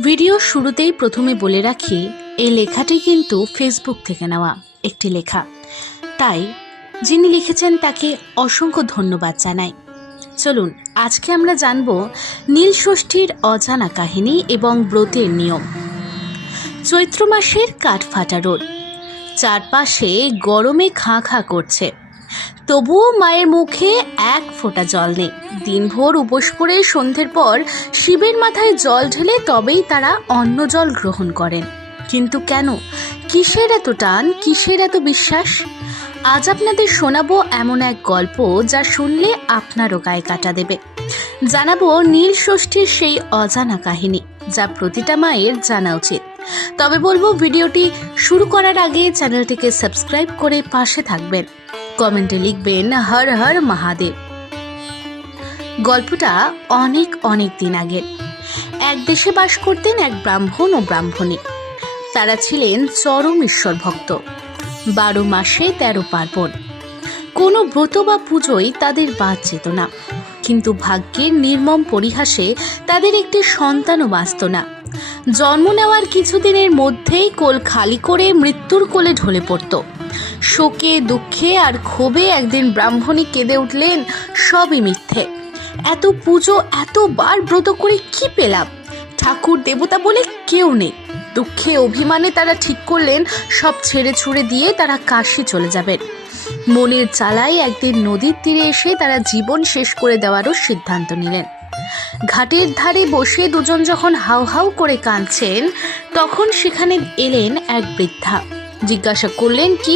Video শুরুতেই প্রথমে বলে রাখি, এই লেখাটি কিন্তু ফেসবুক থেকে নেওয়া একটি লেখা, তাই যিনি লিখেছেন তাকে অসংখ্য ধন্যবাদ জানাই। চলুন আজকে আমরা জানব নীল ষষ্ঠীর অজানা কাহিনী এবং ব্রতের নিয়ম। চৈত্র মাসের কাঠফাটা রোদ, চারপাশে গরমে খাঁ খাঁ করছে, তবুও মায়ের মুখে এক ফোঁটা জল নেই। দিনভর উপোস করে সন্ধ্যের পর শিবের মাথায় জল ঢেলে তবেই তারা অন্ন জল গ্রহণ করেন। কিন্তু কেন, কিসের এত টান, কিসের এত বিশ্বাস? আজ আপনাদের শোনাবো এমন এক গল্প যা শুনলে আপনারও গায়ে কাটা দেবে। জানাবো নীল ষষ্ঠীর সেই অজানা কাহিনী যা প্রতিটা মায়ের জানা উচিত। তবে বলবো, ভিডিওটি শুরু করার আগে চ্যানেলটিকে সাবস্ক্রাইব করে পাশে থাকবেন, কমেন্টে লিখবেন হর হর মহাদেব। গল্পটা অনেক অনেক দিন আগের। এক দেশে বাস করতেন এক ব্রাহ্মণ ও ব্রাহ্মণী। তারা ছিলেন চরম ঈশ্বর ভক্ত। 12 মাসে 13 পার্বণ, কোনো ব্রত বা পুজোই তাদের বাদ যেত না। কিন্তু ভাগ্যের নির্মম পরিহাসে তাদের একটি সন্তানও বাঁচত না। জন্ম নেওয়ার কিছুদিনের মধ্যেই কোল খালি করে মৃত্যুর কোলে ঢলে পড়ত। শোকে, দুঃখে আর ক্ষোভে একদিন ব্রাহ্মণী কেঁদে উঠলেন, সবই মিথ্যে। এত পুজো, এতবার ব্রত করে কি পেলাম? ঠাকুর দেবতা বলে কেউ নেই। দুঃখে অভিমানে তারা ঠিক করলেন সব ছেড়ে ছুড়ে দিয়ে তারা কাশী চলে যাবেন। মনের জ্বালায় একদিন নদীর তীরে এসে তারা জীবন শেষ করে দেওয়ারও সিদ্ধান্ত নিলেন। ঘাটের ধারে বসে দুজন যখন হাউ হাউ করে কাঁদছেন, তখন সেখানে এলেন এক বৃদ্ধা। জিজ্ঞাসা করলেন, কি